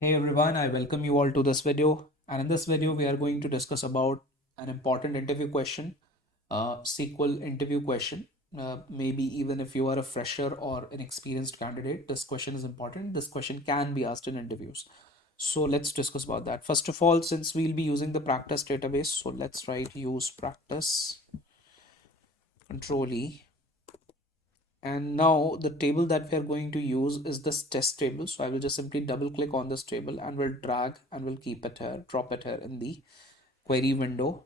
Hey everyone, I welcome you all to this video. And in this video, we are going to discuss about an important interview question, SQL interview question. Maybe even if you are a fresher or an experienced candidate, this question is important. This question can be asked in interviews. So let's discuss about that. First of all, since we'll be using the practice database, so let's write use practice control E. And now the table that we are going to use is this test table. So I will just simply double click on this table and we'll drag and we'll keep it here, drop it here in the query window.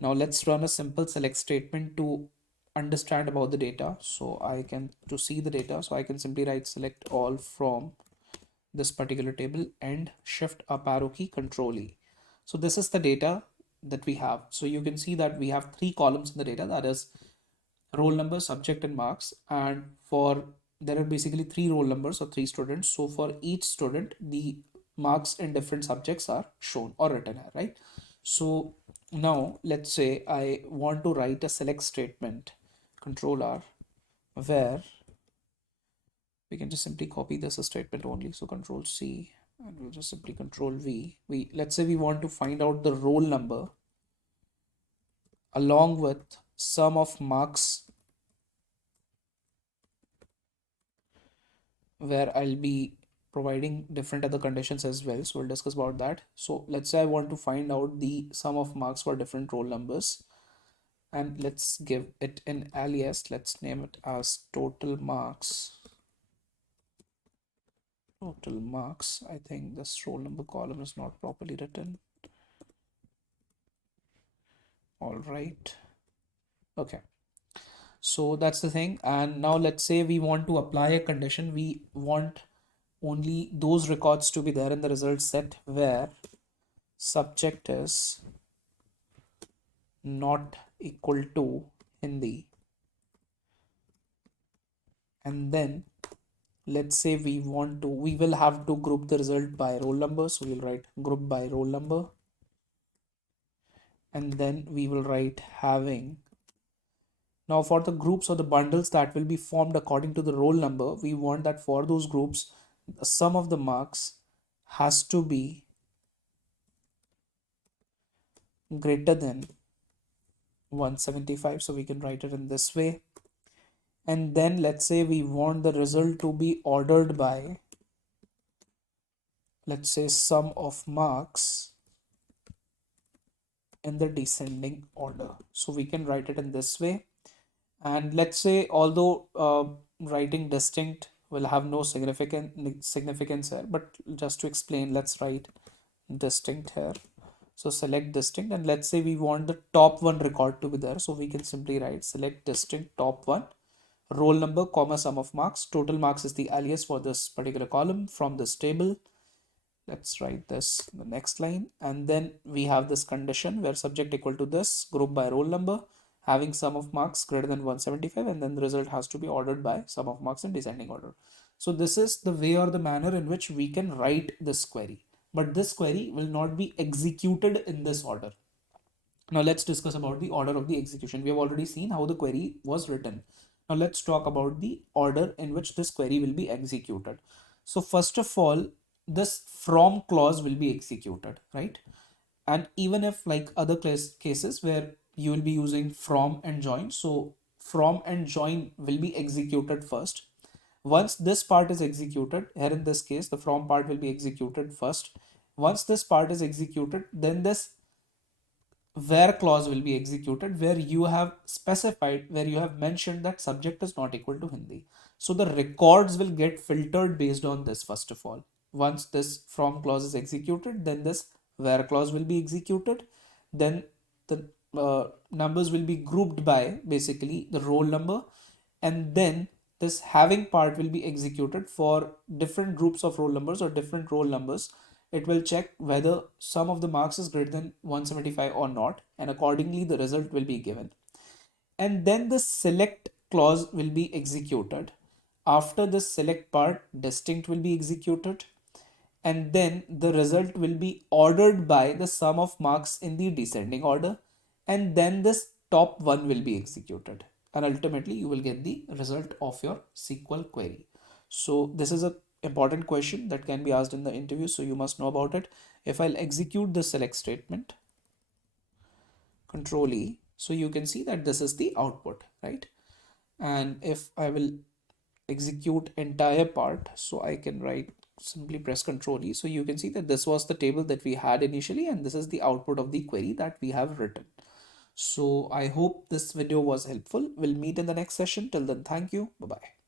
Now let's run a simple select statement to understand about the data. So to see the data, so I can simply write select all from this particular table and shift up arrow key control E. So this is the data that we have. So you can see that we have three columns in the data, that is roll number, subject, and marks. And for there are basically three roll numbers or three students. So for each student, the marks in different subjects are shown or written here, right? So now let's say I want to write a select statement, control R, where we can just simply copy this statement only. So control C and we'll just simply control V. Let's say we want to find out the roll number along with sum of marks, where I'll be providing different other conditions as well. So we'll discuss about that. So let's say I want to find out the sum of marks for different roll numbers, and let's give it an alias. Let's name it as total marks. Total marks. I think this roll number column is not properly written. All right. Okay. So that's the thing. And now let's say we want to apply a condition. We want only those records to be there in the result set where subject is not equal to Hindi. And then let's say we will have to group the result by roll number. So we'll write group by roll number. And then we will write having. Now for the groups or the bundles that will be formed according to the roll number, we want that for those groups, the sum of the marks has to be greater than 175. So we can write it in this way. And then let's say we want the result to be ordered by, let's say, sum of marks in the descending order. So we can write it in this way. And let's say, although writing distinct will have no significance here, but just to explain, let's write distinct here. So select distinct, and let's say we want the top one record to be there. So we can simply write select distinct top one, roll number, comma, sum of marks. Total marks is the alias for this particular column from this table. Let's write this in the next line. And then we have this condition where subject equal to this, group by roll number, having sum of marks greater than 175, and then the result has to be ordered by sum of marks in descending order. So this is the way or the manner in which we can write this query. But this query will not be executed in this order. Now let's discuss about the order of the execution. We have already seen how the query was written. Now let's talk about the order in which this query will be executed. So first of all, this from clause will be executed, right? And even if like other cases where you will be using from and join, so from and join will be executed first. Once this part is executed, here in this case, the from part will be executed first. Once this part is executed, then this where clause will be executed, where you have specified, where you have mentioned that subject is not equal to Hindi. So the records will get filtered based on this. First of all, once this from clause is executed, then this where clause will be executed. Then the numbers will be grouped by basically the roll number, and then this having part will be executed for different groups of roll numbers or different roll numbers. It will check whether sum of the marks is greater than 175 or not, and accordingly the result will be given. And then the select clause will be executed. After the select part, distinct will be executed, and then the result will be ordered by the sum of marks in the descending order, and then this top one will be executed, and ultimately you will get the result of your SQL query. So this is a important question that can be asked in the interview, so you must know about it. If I'll execute the select statement, Control E, so you can see that this is the output, right? And if I will execute entire part, so I can write, simply press Control E, so you can see that this was the table that we had initially, and this is the output of the query that we have written. So I hope this video was helpful. We'll meet in the next session. Till then, thank you. Bye bye.